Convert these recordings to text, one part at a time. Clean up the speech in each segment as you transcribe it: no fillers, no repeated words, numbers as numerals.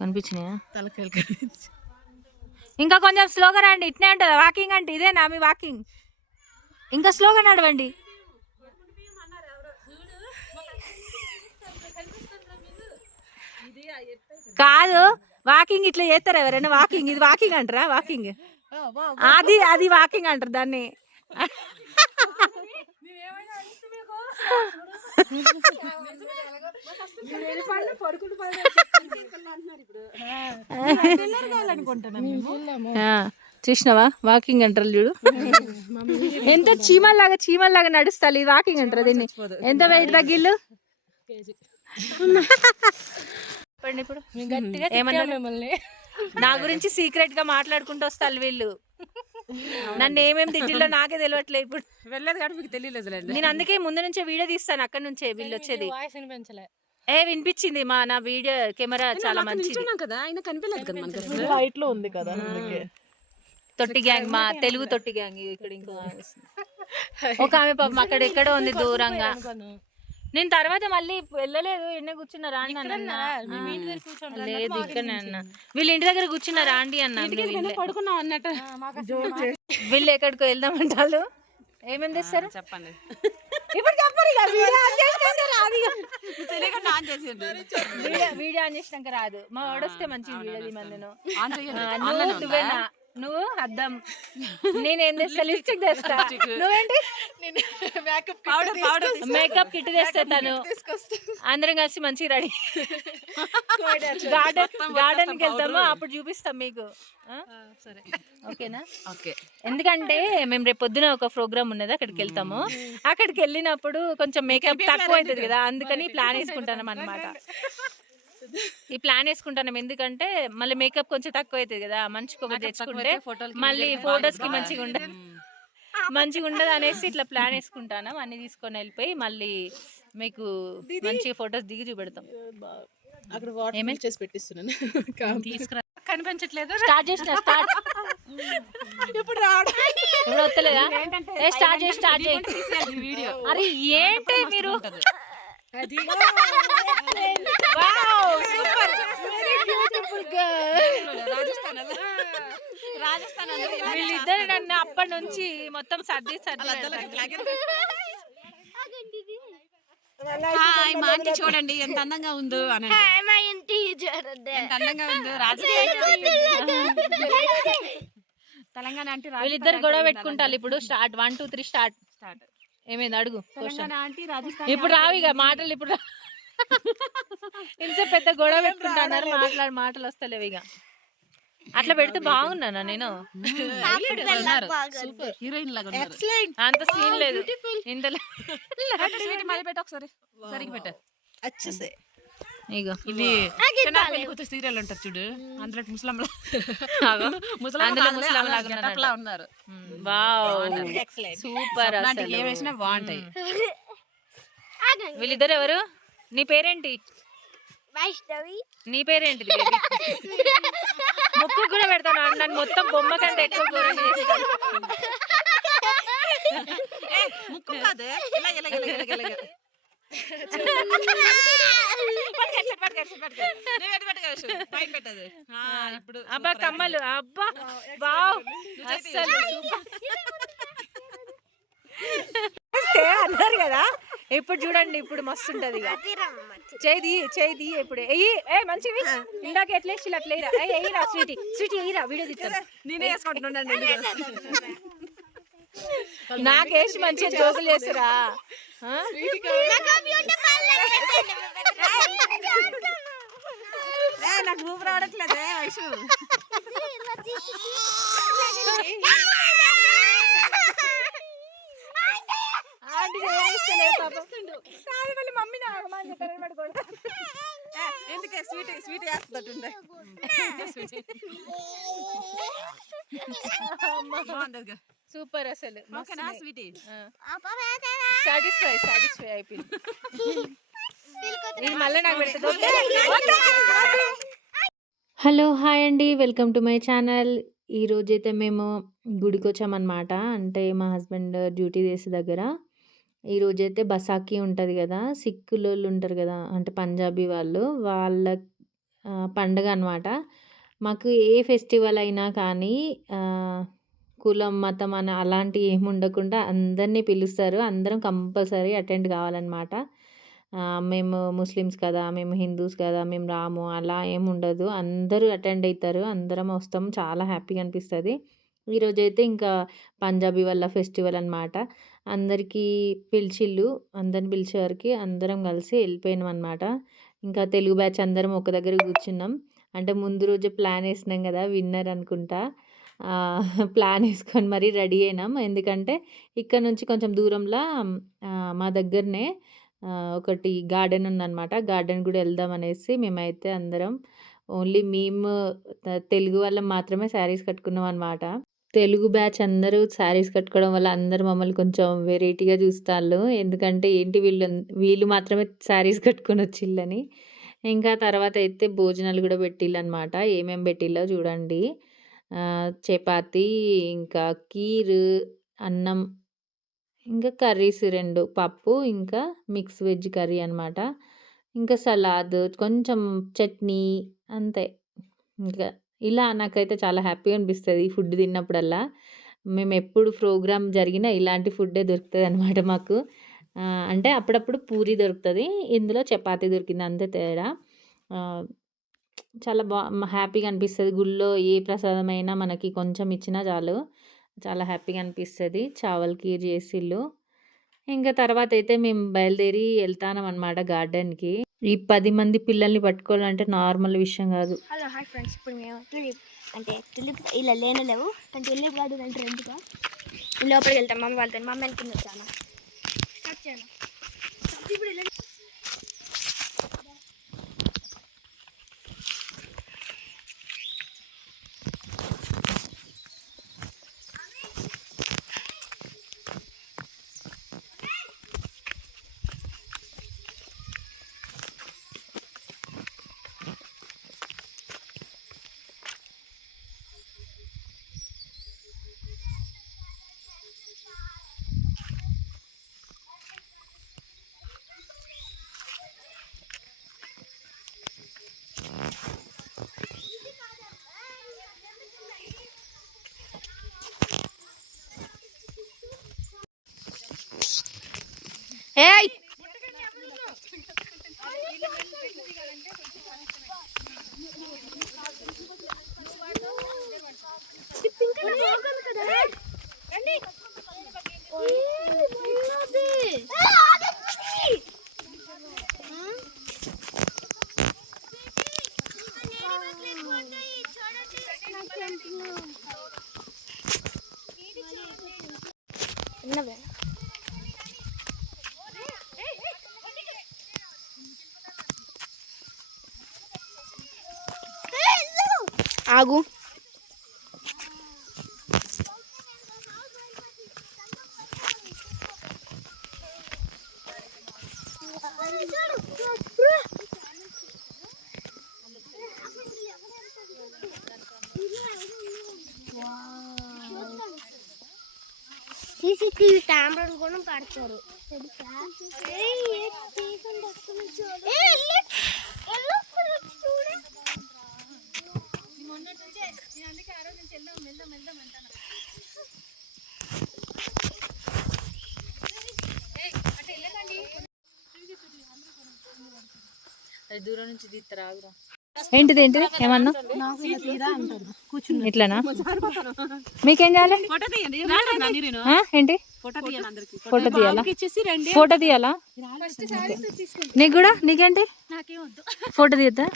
కనిపించినాయా? తలకాయలు కనిపించి ఇంకా కొంచెం స్లోగా రండి. ఇట్నే ఉంటుంది వాకింగ్ అంటే, ఇదేనా మీ వాకింగ్? ఇంకా స్లోగా నడవండి. కాదు, వాకింగ్ ఇట్లా చేస్తారు ఎవరైనా? వాకింగ్ ఇది వాకింగ్ అంటారా? వాకింగ్ అది వాకింగ్ అంటారు దాన్ని. చూసినావా వాకింగ్ అంటారు చూడు. ఎంత చీమల్లాగా నడుస్తారు. ఇది వాకింగ్ అంటారు దీన్ని. ఎంత వెయిట్ తగ్గిళ్ళు? ఇప్పుడు ఏమన్నా నా గురించి సీక్రెట్ గా మాట్లాడుకుంటూ వస్తారు వీళ్ళు. నన్ను ఏమేమి తిట్టిల్లో నాకే తెలియట్లేదు. ఇప్పుడు వెళ్ళలేదు కాబట్టి మీకు తెలియలేదు. నేను అందుకే ముందు నుంచే వీడియో తీస్తాను. అక్కడ నుంచే వీళ్ళు వచ్చేది. వినిపించింది. నా వీడియో కెమెరా చాలా మంచిది కదా. ఆయన కనిపించలేదు కదా మనకి. హైట్ లో ఉంది కదా. తొట్టి గ్యాంగ్, మా తెలుగు తొట్టి గ్యాంగ్. ఇక్కడ ఇంకో ఒక ఆమె పాపం అక్కడ ఎక్కడో ఉంది దూరంగా. నేను తర్వాత మళ్ళీ వెళ్ళలేదు. ఎన్న కూర్చున్నా రాండి అన్న. లేదు ఇక్కడ అన్న. వీళ్ళ ఇంటి దగ్గర కూర్చున్నా రాండి అన్న. పడుకున్నాం అన్నట్టు. వీళ్ళు ఎక్కడికో వెళ్దామంటారు. ఏమేమి తెస్తారు చెప్పండి. ఇప్పుడు చెప్పరు. వీడియో ఆన్ చేసినాక రాదు. మా వాడు వస్తే మంచి వీడియో తీయమను. నువ్వేనా? నువ్వు అద్దం, నేనేం తెస్తా? లిప్స్టిక్ తెస్తా. నువ్వేంటి? మేకప్ కిట్ తెస్తా. తను అందరం కలిసి మంచిగా రెడీ గార్డెన్ కి వెళ్తాము. అప్పుడు చూపిస్తాం మీకు. ఓకేనా? ఓకే. ఎందుకంటే మేము రేపు పొద్దున ఒక ప్రోగ్రామ్ ఉన్నది, అక్కడికి వెళ్తాము. అక్కడికి వెళ్ళినప్పుడు కొంచెం మేకప్ తక్కువ అవుతుంది కదా, అందుకని ప్లాన్ వేసుకుంటాం అన్నమాట. ఈ ప్లాన్ వేసుకుంటాను ఎందుకంటే మళ్ళీ మేకప్ కొంచెం తక్కువ అవుతుంది కదా. మంచిగా ఒకటి తెచ్చుకుంటే మళ్ళీ ఫొటోస్ కి మంచిగా ఉండదు అనేసి ఇట్లా ప్లాన్ వేసుకుంటాను. అన్ని తీసుకొని వెళ్ళిపోయి మళ్ళీ మీకు మంచిగా ఫొటోస్ దిగి చూపెడతాం. ఏమేమి చేసి పెట్టిస్తున్నాను. కనిపించట్లేదు. స్టార్ట్ చేసిన ఇప్పుడు వస్తలేదా? స్టార్ట్ చేయి వీడియో. అరే ఏంటి మీరు? వీళ్ళిద్దరు నన్ను అప్పటి నుంచి మొత్తం సర్ది చూడండి ఎంత అందంగా ఉందో అని. ఎంత అందంగా ఉందో తెలంగాణ అంటే. వీళ్ళిద్దరు గొడవ పెట్టుకుంటారు ఇప్పుడు. Start 1 2 3 start. ఏమైంది అడుగు. ఇప్పుడు రావు ఇక మాటలు. ఇప్పుడు ఇంత పెద్ద గొడవ పెట్టుకుంటున్నారు. మాటలు వస్తలేవు ఇక. అట్లా పెడితే బాగున్నానా నేను? హీరోయిన్ లాగా అంత సీన్ లేదు ఇంతలో. ఒకసారి సరిగ్గా పెట్ట. ఇగో ఇది సీరియల్ ఉంటారు చూడు, అందులో ముస్లిం ఉన్నారు. సూపర్. ఏ వేసినా బాగుంటాయి. వీళ్ళిద్దరు ఎవరు? నీ పేరేంటి? నీ పేరేంటిది? ముక్కు కూడా పెడతాను. నన్ను మొత్తం బొమ్మ కంటే ఎక్కువ ఘోరం చేస్తాను. అబ్బా కమ్మలు, అబ్బా వావ్ అసలు అన్నారు కదా. ఇప్పుడు చూడండి, ఇప్పుడు మస్తు ఉంటది. చేయి ఇప్పుడు మంచివి. ఇందాక ఎట్లేసి అట్లా ఎయ్యిరా. స్వీటీ ఎయ్యిరా. వీడియో తీస్తాను. నేనే వేసుకుంటున్నాను. నాకేసి మంచిగా జోకులు చేస్తారా? నాకు ఊపు రావట్లేదే వయసు. మమ్మీ ఎందుకే స్వీట్ వేస్తుంటే సూపర్ అసలు. సాటిస్ఫై అయిపోయింది. మళ్ళీ నాకు పెడుతుంది. హలో హాయ్ అండి, వెల్కమ్ టు మై ఛానల్. ఈరోజైతే మేము గుడికి వచ్చామన్నమాట. అంటే మా హస్బెండ్ డ్యూటీ చేసే దగ్గర ఈరోజైతే బసాకి ఉంటుంది కదా, సిక్కులు ఉంటారు కదా, అంటే పంజాబీ వాళ్ళ పండుగ అనమాట. మాకు ఏ ఫెస్టివల్ అయినా కానీ కులం, మతం అని అలాంటివి ఏమి ఉండకుండా అందరినీ పిలుస్తారు. అందరం కంపల్సరీ అటెండ్ కావాలన్నమాట. మేము ముస్లిమ్స్ కదా, మేము హిందూస్ కదా, మేము రాము అలా ఏమి ఉండదు. అందరూ అటెండ్ అవుతారు. అందరం వస్తాం. చాలా హ్యాపీగా అనిపిస్తుంది. ఈరోజైతే ఇంకా పంజాబీ వాళ్ళ ఫెస్టివల్ అనమాట. అందరికీ పిలిచిళ్ళు. అందరిని పిలిచేవరకు అందరం కలిసి వెళ్ళిపోయినాం అనమాట. ఇంకా తెలుగు బ్యాచ్ అందరం ఒక దగ్గర కూర్చున్నాం. అంటే ముందు రోజు ప్లాన్ వేసినాం కదా, విన్నర్ అనుకుంటా. ప్లాన్ వేసుకొని మరీ రెడీ అయినాం. ఎందుకంటే ఇక్కడ నుంచి కొంచెం దూరంలో మా దగ్గరనే ఒకటి గార్డెన్ ఉందన్నమాట. గార్డెన్ కూడా వెళ్దాం అనేసి మేమైతే అందరం ఓన్లీ మేము తెలుగు వాళ్ళం మాత్రమే శారీస్ కట్టుకున్నాం అనమాట. తెలుగు బ్యాచ్ అందరూ శారీస్ కట్టుకోవడం వల్ల అందరూ మమ్మల్ని కొంచెం వెరైటీగా చూస్తారు. ఎందుకంటే ఏంటి వీళ్ళు మాత్రమే శారీస్ కట్టుకొని వచ్చిళ్ళని. ఇంకా తర్వాత అయితే భోజనాలు కూడా పెట్టిళ్ళనమాట. ఏమేమి పెట్టిల్లో చూడండి. చపాతీ, ఇంకా కీరు, అన్నం, ఇంకా కర్రీస్ 2 పప్పు, ఇంకా మిక్స్ వెజ్ కర్రీ అనమాట. ఇంకా సలాద్, కొంచెం చట్నీ అంతే. ఇంకా ఇలా నాకైతే చాలా హ్యాపీగా అనిపిస్తుంది ఈ ఫుడ్ తిన్నప్పుడల్లా. మేము ఎప్పుడు ప్రోగ్రామ్ జరిగినా ఇలాంటి ఫుడ్డే దొరుకుతుంది అనమాట మాకు. అంటే అప్పుడప్పుడు పూరి దొరుకుతుంది, ఇందులో చపాతీ దొరికింది అంతే తేడా. చాలా హ్యాపీగా అనిపిస్తుంది. గుళ్ళో ఏ ప్రసాదమైనా మనకి కొంచెం ఇచ్చినా చాలు, చాలా హ్యాపీగా అనిపిస్తుంది. చావల్ కీర్ చేసిళ్ళు. ఇంకా తర్వాత అయితే మేము బయలుదేరి వెళ్తానం అనమాట గార్డెన్కి. ఈ 10 మంది పిల్లల్ని పట్టుకోవాలంటే నార్మల్ విషయం కాదు. హలో హాయ్ ఫ్రెండ్స్, ఇప్పుడు మేము టులిప్ ఇలా లేవు కానీ టులిప్ గార్డెన్ అంటే రెండుగా లోపలికి వెళ్తాం. మమ్మీ వాళ్ళతో మమ్మీ వెళ్తుంది వచ్చాను. ఏయ్ ఆగు. సీసీటీవీ కెమెరాలు కూడా పడతారు. దూరం నుంచి తీస్తారా? ఏంటిది ఏంటిది ఏమన్నా ఇట్లానా? మీకేం చేయాలి? ఏంటి ఫోటో తీయాలా? ఫోటో తీయాలా నీకు కూడా? నీకేంటి ఫోటో తీయద్దా?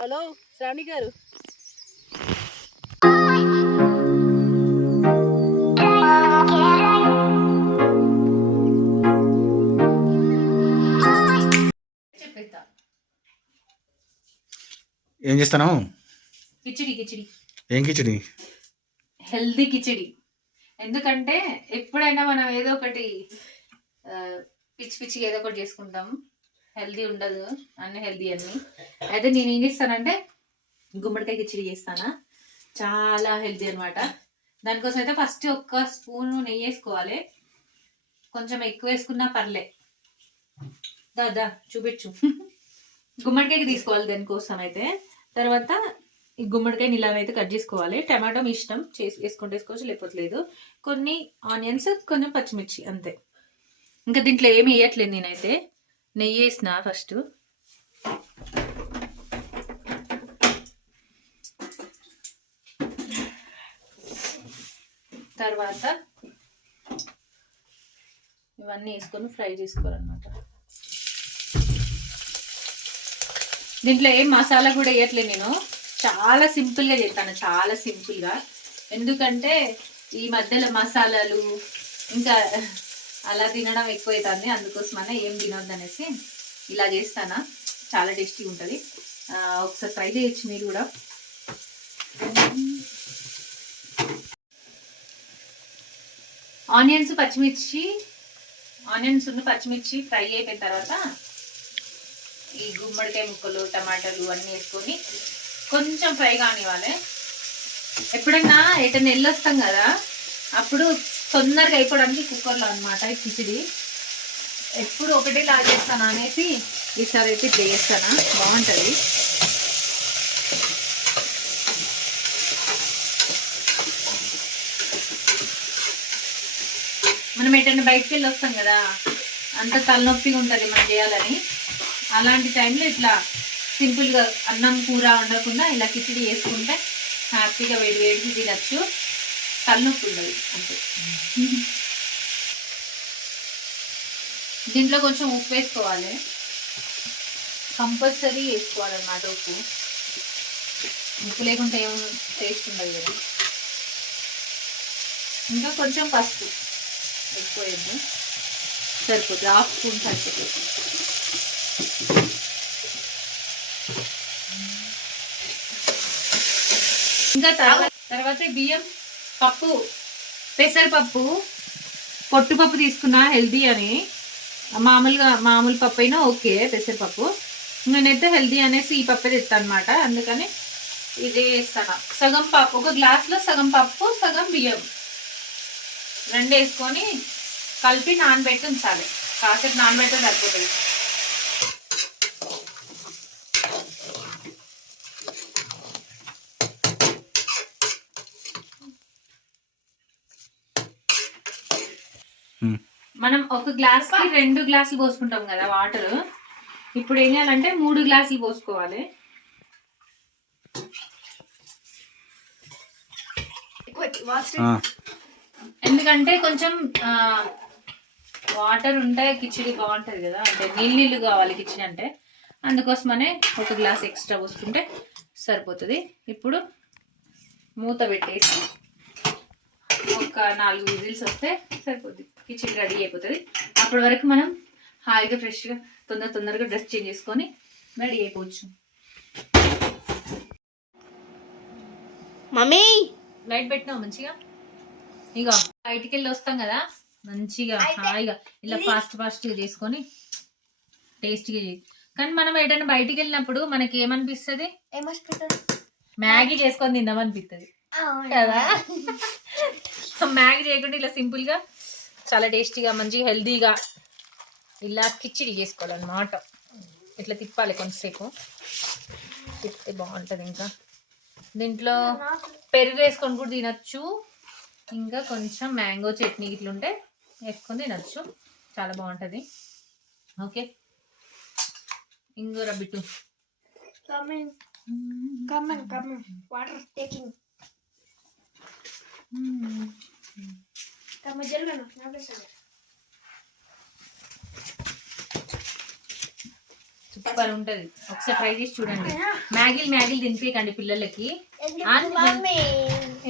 హలో శ్రావణి గారు, ఏం చేస్తాను? కిచిడి. కిచిడి ఏం కిచిడి? హెల్దీ కిచిడి. ఎందుకంటే ఎప్పుడైనా మనం ఏదో ఒకటి పిచ్చి పిచ్చిగా ఏదో ఒకటి చేసుకుంటాం, హెల్దీ ఉండదు. అన్ని హెల్దీ అన్ని. అయితే నేను ఏం చేస్తానంటే గుమ్మడికాయ కిచిడి చేస్తానా, చాలా హెల్దీ అనమాట. దానికోసం అయితే ఫస్ట్ 1 స్పూన్ నెయ్యి వేసుకోవాలి. కొంచెం ఎక్కువ వేసుకున్నా పర్లే. దాదా చూపించు. గుమ్మడికాయకి తీసుకోవాలి దానికోసం అయితే. తర్వాత ఈ గుమ్మడికాయని ఇలా అయితే కట్ చేసుకోవాలి. టమాటో మీ ఇష్టం, వేసుకుంటే వేసుకోవచ్చు, లేకపోతే లేదు. కొన్ని ఆనియన్స్, కొంచెం పచ్చిమిర్చి, అంతే. ఇంకా దీంట్లో ఏమి వేయట్లేదు నేనైతే. నెయ్యి వేసిన ఫస్ట్. తర్వాత ఇవన్నీ వేసుకొని ఫ్రై చేసుకోవాలన్నమాట. దీంట్లో ఏం మసాలా కూడా వేయట్లేదు నేను. చాలా సింపుల్గా చేస్తాను, చాలా సింపుల్గా. ఎందుకంటే ఈ మధ్యలో మసాలాలు ఇంకా అలా తినడం ఎక్కువైతుంది. అందుకోసమనే ఏం తినొద్దు అనేసి ఇలా చేస్తాను. చాలా టేస్టీగా ఉంటుంది. ఒకసారి ట్రై చేయొచ్చు మీరు కూడా. ఆనియన్స్ ఉన్న పచ్చిమిర్చి ఫ్రై అయిపోయిన తర్వాత ఈ గుమ్మడికాయ ముక్కలు, టమాటాలు అన్నీ వేసుకొని కొంచెం ఫ్రై కానివ్వాలి. ఎప్పుడన్నా ఎటన్నా వెళ్ళొస్తాం కదా, అప్పుడు తొందరగా అయిపోవడానికి కుక్కర్లో అనమాట ఈ కిచిడి. ఎప్పుడు ఒకటే లా చేస్తాను అనేసి ఈసారి అయితే ఇట్లా చేస్తాను, బాగుంటుంది. మనం ఎటన్నా బయటకు వెళ్ళి వస్తాం కదా, అంత తలనొప్పిగా ఉంటుంది మనం చేయాలని. అలాంటి టైంలో ఇట్లా సింపుల్గా అన్నం కూర వండకుండా ఇలా కిచిడి చేసుకుంటే హ్యాపీగా వేడికి తినచ్చు, తలనొప్పి ఉండదు అంతే. దీంట్లో కొంచెం ఉప్పు వేసుకోవాలి, కంపల్సరీ వేసుకోవాలన్నమాట. ఉప్పు లేకుంటే ఏం టేస్ట్ ఉండదు కదా. ఇంకా కొంచెం పసుపు ఎక్కువ వేద్దాం, సరిపోతుంది. 1/2 స్పూన్ సరిపోతుంది. ఇంకా తర్వాత బియ్యం, పప్పు, పెసరపప్పు, పొట్టుపప్పు తీసుకున్నా హెల్దీ అని. మామూలు పప్పు అయినా ఓకే, పెసరపప్పు. నేనైతే హెల్దీ అనేసి ఈ పప్పు తెస్తాను అనమాట. అందుకని ఇదే వేస్తాను. సగం పప్పు, ఒక గ్లాస్లో సగం పప్పు, సగం బియ్యం రెండు వేసుకొని కలిపి నానబెట్టి ఉంచాలి. కాసేపు నానబెట్టే సరిపోతుంది. మనం ఒక గ్లాస్కి 2 గ్లాసులు పోసుకుంటాం కదా వాటర్. ఇప్పుడు ఏం చేయాలంటే 3 గ్లాసులు పోసుకోవాలి. ఎందుకంటే కొంచెం వాటర్ ఉంటే కిచిడి బాగుంటుంది కదా, అంటే నీళ్ళు కావాలి కిచిడి అంటే. అందుకోసమనే ఒక గ్లాస్ ఎక్స్ట్రా పోసుకుంటే సరిపోతుంది. ఇప్పుడు మూత పెట్టేసి ఒక 4 విజిల్స్ వస్తే సరిపోతుంది, కిచిడి రెడీ అయిపోతుంది. అప్పటి వరకు మనం హాయిగా ఫ్రెష్గా తొందరగా డ్రెస్ చేంజ్ చేసుకొని రెడీ అయిపోవచ్చు. మమ్మీ లైట్ పెట్టినావు మంచిగా. ఇక బయటికి వెళ్ళి వస్తాం కదా, మంచిగా హాయిగా ఇలా ఫాస్ట్గా చేసుకొని టేస్టీగా చేయి. కానీ మనం ఏదైనా బయటికి వెళ్ళినప్పుడు మనకి ఏమనిపిస్తుంది, మ్యాగీ చేసుకొని తిందామనిపిస్తుంది కదా. మ్యాగీ చేయకుండా ఇలా సింపుల్గా చాలా టేస్టీగా మంచిగా హెల్దీగా ఇలా కిచిడి చేసుకోవాలన్నమాట. ఇట్లా తిప్పాలి కొంతసేపు, తిప్పితే బాగుంటుంది. ఇంకా దీంట్లో పెరుగు వేసుకొని కూడా తినచ్చు. ఇంకా కొంచెం మ్యాంగో చట్నీ ఇట్లుంటే వేసుకొని తినచ్చు, చాలా బాగుంటుంది. ఓకే, ఇంకో రబ్బిట్టు వాటర్ టేకింగ్. సూపర్ ఉంటుంది, ఒకసారి ట్రై చేసి చూడండి. మ్యాగీలు తినిపించకండి పిల్లలకి.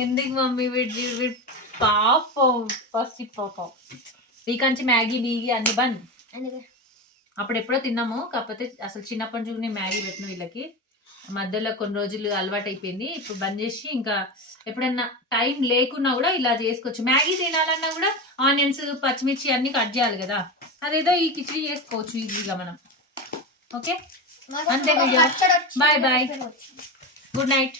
ఎందుకు మమ్మీ పాపం వీకంచి మ్యాగీ అన్ని బంద్. అప్పుడు ఎప్పుడో తిన్నాము, కాకపోతే అసలు చిన్నప్పటి నుంచి నేను మ్యాగీ పెట్టిన వీళ్ళకి. మధ్యలో కొన్ని రోజులు అలవాటు అయిపోయింది, ఇప్పుడు బంద్ చేసి ఇంకా ఎప్పుడన్నా టైం లేకున్నా కూడా ఇలా చేసుకోవచ్చు. మ్యాగీ తినాలన్నా కూడా ఆనియన్స్, పచ్చిమిర్చి అన్ని కట్ చేయాలి కదా, అదేదో ఈ కిచిడి చేసుకోవచ్చు ఈజీగా మనం. ఓకే, అంతే వీడియో. Bye, good night.